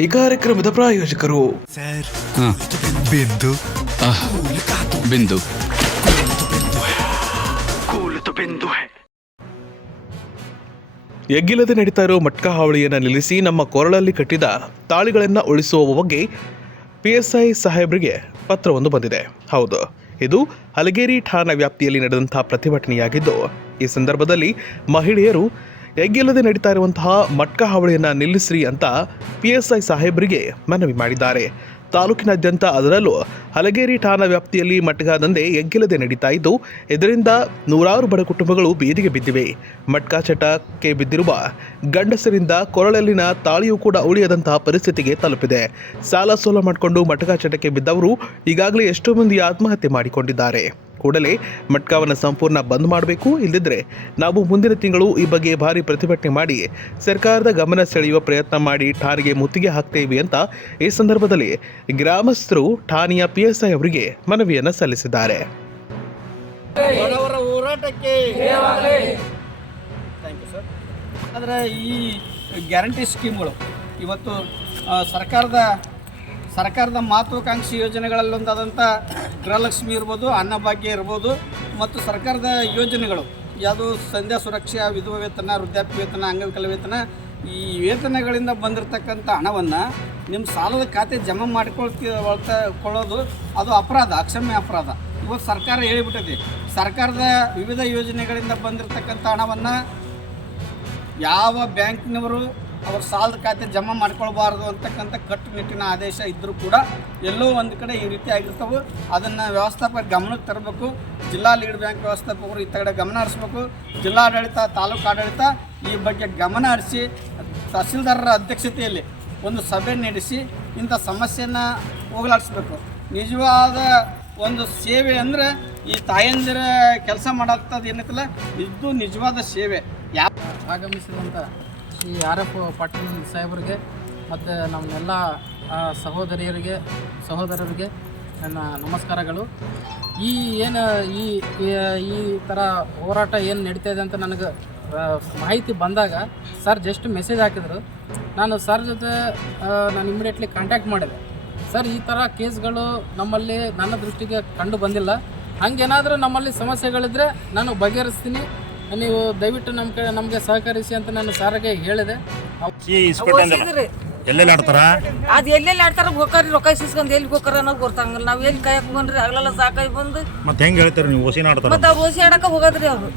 ಈ ಕಾರ್ಯಕ್ರಮದ ಪ್ರಾಯೋಜಕರು. ಬಿಂದು. ಬಿಂದು. ಎಗ್ಗಿಲ್ಲದೆ ನಡೀತಾ ಇರೋ ಮಟ್ಕಾ ಹಾವಳಿಯನ್ನು ನಿಲ್ಲಿಸಿ ನಮ್ಮ ಕೊರಳಲ್ಲಿ ಕಟ್ಟಿದ ತಾಳಿಗಳನ್ನು ಉಳಿಸುವ ಬಗ್ಗೆ ಪಿ ಎಸ್ ಐ ಸಾಹೇಬ್ರಿಗೆ ಪತ್ರವೊಂದು ಬಂದಿದೆ. ಹೌದು ಇದು ಹಲಗೇರಿ ಠಾಣಾ ವ್ಯಾಪ್ತಿಯಲ್ಲಿ ನಡೆದಂತಹ ಪ್ರತಿಭಟನೆಯಾಗಿದ್ದು ಈ ಸಂದರ್ಭದಲ್ಲಿ ಮಹಿಳೆಯರು ಎಗ್ಗಿಲ್ಲದೆ ನಡೀತಾ ಇರುವಂತಹ ಮಟ್ಕ ಹಾವಳಿಯನ್ನು ನಿಲ್ಲಿಸ್ರಿ ಅಂತ ಪಿ ಎಸ್ ಐ ಸಾಹೇಬರಿಗೆ ಮನವಿ ಮಾಡಿದ್ದಾರೆ. ತಾಲೂಕಿನಾದ್ಯಂತ ಅದರಲ್ಲೂ ಹಲಗೇರಿ ಠಾಣಾ ವ್ಯಾಪ್ತಿಯಲ್ಲಿ ಮಟ್ಕಾ ದಂಧೆ ಎಗ್ಗಿಲ್ಲದೆ ನಡೀತಾ ಇದ್ದು, ಇದರಿಂದ ನೂರಾರು ಬಡ ಕುಟುಂಬಗಳು ಬೀದಿಗೆ ಬಿದ್ದಿವೆ. ಮಟ್ಕಾ ಚಟಕ್ಕೆ ಬಿದ್ದಿರುವ ಗಂಡಸರಿಂದ ಕೊರಳಲ್ಲಿನ ತಾಳಿಯೂ ಕೂಡ ಉಳಿಯದಂತಹ ಪರಿಸ್ಥಿತಿಗೆ ತಲುಪಿದೆ. ಸಾಲ ಸೋಲ ಮಾಡಿಕೊಂಡು ಮಟ್ಕಾ ಚಟಕ್ಕೆ ಬಿದ್ದವರು ಈಗಾಗಲೇ ಎಷ್ಟೋ ಮಂದಿ ಆತ್ಮಹತ್ಯೆ ಮಾಡಿಕೊಂಡಿದ್ದಾರೆ. ಕೂಡಲೇ ಮಟ್ಕಾವನ್ನು ಸಂಪೂರ್ಣ ಬಂದ್ ಮಾಡಬೇಕು. ಇಲ್ಲದಿದ್ದರೆ ನಾವು ಮುಂದಿನ ತಿಂಗಳು ಈ ಬಗ್ಗೆ ಭಾರಿ ಪ್ರತಿಭಟನೆ ಮಾಡಿ ಸರ್ಕಾರದ ಗಮನ ಸೆಳೆಯುವ ಪ್ರಯತ್ನ ಮಾಡಿ ಠಾಣೆಗೆ ಮುತ್ತಿಗೆ ಹಾಕ್ತೇವೆ ಅಂತ ಈ ಸಂದರ್ಭದಲ್ಲಿ ಗ್ರಾಮಸ್ಥರು ಠಾಣೆಯ ಪಿ ಎಸ್ ಐ ಅವರಿಗೆ ಮನವಿಯನ್ನು ಸಲ್ಲಿಸಿದ್ದಾರೆ. ಈ ಗ್ಯಾರಂಟಿ ಸ್ಕೀಮ್ಗಳು ಇವತ್ತು ಸರ್ಕಾರದ ಸರ್ಕಾರದ ಮಹತ್ವಾಕಾಂಕ್ಷಿ ಯೋಜನೆಗಳಲ್ಲೊಂದಾದಂಥ ಗೃಹಲಕ್ಷ್ಮಿ ಇರ್ಬೋದು, ಅನ್ನಭಾಗ್ಯ ಇರ್ಬೋದು, ಮತ್ತು ಸರ್ಕಾರದ ಯೋಜನೆಗಳು, ಯಾವುದು ಸಂಧ್ಯಾ ಸುರಕ್ಷಾ, ವಿಧವಾ ವೇತನ, ವೃದ್ಧಾಪ್ಯ ವೇತನ, ಅಂಗವಿಕಲ ವೇತನ, ಈ ವೇತನಗಳಿಂದ ಬಂದಿರತಕ್ಕಂಥ ಹಣವನ್ನು ನಿಮ್ಮ ಸಾಲದ ಖಾತೆ ಜಮಾ ಮಾಡಿಕೊಳ್ತಿ ಕೊಳ್ಳೋದು ಅದು ಅಪರಾಧ, ಅಕ್ಷಮ್ಯ ಅಪರಾಧ. ಇವತ್ತು ಸರ್ಕಾರ ಹೇಳಿಬಿಟ್ಟೈತಿ, ಸರ್ಕಾರದ ವಿವಿಧ ಯೋಜನೆಗಳಿಂದ ಬಂದಿರತಕ್ಕಂಥ ಹಣವನ್ನು ಯಾವ ಬ್ಯಾಂಕಿನವರು ಅವ್ರ ಸಾಲದ ಖಾತೆ ಜಮಾ ಮಾಡ್ಕೊಳ್ಬಾರ್ದು ಅಂತಕ್ಕಂಥ ಕಟ್ಟುನಿಟ್ಟಿನ ಆದೇಶ ಇದ್ದರೂ ಕೂಡ ಎಲ್ಲೋ ಒಂದು ಕಡೆ ಈ ರೀತಿ ಆಗಿರ್ತವೆ. ಅದನ್ನು ವ್ಯವಸ್ಥಾಪಕ ಗಮನಕ್ಕೆ ತರಬೇಕು. ಜಿಲ್ಲಾ ಲೀಡ್ ಬ್ಯಾಂಕ್ ವ್ಯವಸ್ಥಾಪಕರು ಈ ಕಡೆ ಗಮನ ಹರಿಸ್ಬೇಕು. ಜಿಲ್ಲಾಡಳಿತ, ತಾಲೂಕು ಆಡಳಿತ ಈ ಬಗ್ಗೆ ಗಮನ ಹರಿಸಿ ತಹಸೀಲ್ದಾರರ ಅಧ್ಯಕ್ಷತೆಯಲ್ಲಿ ಒಂದು ಸಭೆ ನಡೆಸಿ ಇಂಥ ಸಮಸ್ಯೆಯನ್ನು ಹೋಗಲಾಡಿಸ್ಬೇಕು. ನಿಜವಾದ ಒಂದು ಸೇವೆ ಅಂದರೆ ಈ ತಾಯಂದಿರ ಕೆಲಸ ಮಾಡಾಗ್ತದೆ ಏನೈತಲ್ಲ? ಇದು ನಿಜವಾದ ಸೇವೆ. ಯಾವ ಆಗಮಿಸಿದಂಥ ಶ್ರೀ ಆರ್ ಎಫ್ ಪಾಟೀಲ್ ಸಾಹೇಬರಿಗೆ ಮತ್ತು ನಮ್ಮೆಲ್ಲ ಆ, ಸಹೋದರಿಯರಿಗೆ ಸಹೋದರರಿಗೆ ನನ್ನ ನಮಸ್ಕಾರಗಳು. ಈ ಏನು ಈ ಈ- ಈ ಥರ ಹೋರಾಟ ಏನು ನಡೀತಾ ಇದೆ ಅಂತ ನನಗೆ ಮಾಹಿತಿ ಬಂದಾಗ ಸರ್ ಜಸ್ಟ್ ಮೆಸೇಜ್ ಹಾಕಿದರು. ನಾನು ಸರ್ ಜೊತೆ ನಾನು ಇಮಿಡಿಯೇಟ್ಲಿ ಕಾಂಟ್ಯಾಕ್ಟ್ ಮಾಡಿದೆ. ಸರ್ ಈ ಥರ ಕೇಸ್ಗಳು ನಮ್ಮಲ್ಲಿ ನನ್ನ ದೃಷ್ಟಿಗೆ ಕಂಡು ಬಂದಿಲ್ಲ. ಹಂಗೇನಾದರೂ ನಮ್ಮಲ್ಲಿ ಸಮಸ್ಯೆಗಳಿದ್ರೆ ನಾನು ಬಗೆಹರಿಸ್ತೀನಿ. ನೀವು ದಯವಿಟ್ಟು ನಮ್ಮ ಕಡೆ ನಮಗೆ ಸಹಕರಿಸಿ ಅಂತ ನಾನು ಸಾರಿಗೆ ಹೇಳಿದೆ. ಎಲ್ಲೆಲ್ಲಿ ಆಡ್ತಾರ? ಅದು ಎಲ್ಲೆಲ್ಲಿ ಆಡ್ತಾರ ಹೋಗ್ರಿ ರೊಕ್ಕ ಸಿಸ್ಕೊಂಡ್ ಎಲ್ಲಿ ಹೋಗ್ತಾರ ಅನ್ನೋದು ಗೊತ್ತಾಗಲ್ಲ ನಾವು ಎಲ್ಲಿ ಕಾಯಕ್ ಬಂದ್ರಿ ಹಗಲೆಲ್ಲ ಸಾಕಾಗಿ ಬಂದು. ಮತ್ತೆ ಹೆಂಗ್ ಹೇಳ್ತಾರೆ ನೀವು? ಓಸಿನ ಆಡ್ತಾರ. ಮತ್ತೆ ಅವ್ರು ಓಸಿ ಆಡಕ ಹೋಗದ್ರಿ ಅವ್ರು.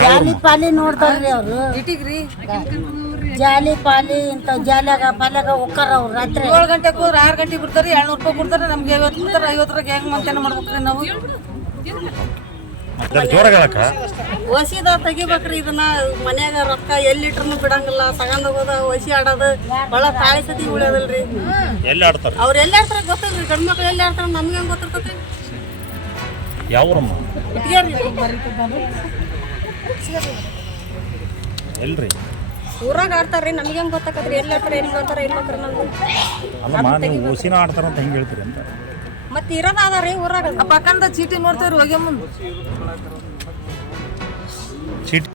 ಜಾಲಿ ಪಾಲಿ ನೋಡ್ತಾರ್ರಿ ಅವ್ರು. ಇಟಿಗ್ರಿ ಜಾಲಿ ಪಾಲಿ ಇಂಥ ಜಾಲಿಯಾಗ ಪಾಲ್ಯಾಗ ಹೋಗ್ತಾರ ಅವ್ರು ರಾತ್ರಿ. ಏಳು ಗಂಟೆಗೆ ಹೋದ್ರೆ ಆರು ಗಂಟೆಗೆ ಬಿಡ್ತಾರೆ ಏಳ್ನೂರು ರೂಪಾಯಿ ಕೊಡ್ತಾರೆ ನಮ್ಗೆ ಐವತ್ತು ಕೊಡ್ತಾರೆ ಐವತ್ತರಾಗ ಹೆಂಗ್ ಮಂತೇನ ಮಾಡ್ಬೇಕ್ರಿ ನಾವು? ಜೋರಾಗ ಹೇಳಕ್ಕ. ಒಸಿದ ತೆಗಿಬೇಕ್ರಿ ಇದನ್ನ. ಮನ್ಯಾಗ ರೊಕ್ಕ ಎಲ್ಲಿ ಇಟ್ರು ಬಿಡಂಗಿಲ್ಲ. ತಗೊಂಡ್ ಹೋಗೋದ ಒಸಿ ಆಡೋದು ಬಹಳ ತಾಳಿ ಸತಿ ಉಳಿಯೋದಲ್ರಿ. ಎಲ್ಲಿ ಆಡ್ತಾರ? ಅವ್ರು ಎಲ್ಲಿ ಆಡ್ತಾರ ಗೊತ್ತಿಲ್ರಿ. ಗಂಡ್ ಮಕ್ಳು ಎಲ್ಲಿ ಆಡ್ತಾರ ನಮ್ಗೆ ಹೆಂಗ್ ಗೊತ್ತಿರ್ತೈತಿ? ಯಾವ್ರಮ್ಮ? ಎಲ್ರಿ? ಊರಾಗ ಆಡ್ತಾರ್ರಿ. ನಮ್ಗೆ ಹೆಂಗ್ ಗೊತ್ತಾಕತ್ರಿ? ಎಲ್ಲಿ ಆಡ್ತಾರ ಎಲ್ಲಿ ಬರ್ತಾರ ಎಲ್ಲಿ ಹೋಗ್ತಾರ ನಮ್ಗೆ? ಅಲ್ಲಮ್ಮ ನೀವು ಓಸಿನ ಆಡ್ತಾರ ಅಂತ ಹೆಂಗ್ ಹೇಳ್ತೀರಿ ಅಂತ. ಮತ್ತೆ ಇರೋದ ರೀ ಊರಾಗ. ಪಕ್ಕಂದ ಚೀಟಿ ನೋಡ್ತೇವ್ರಿ ಹೋಗಿ ಮುಂದೆ. ಚೀಟಿ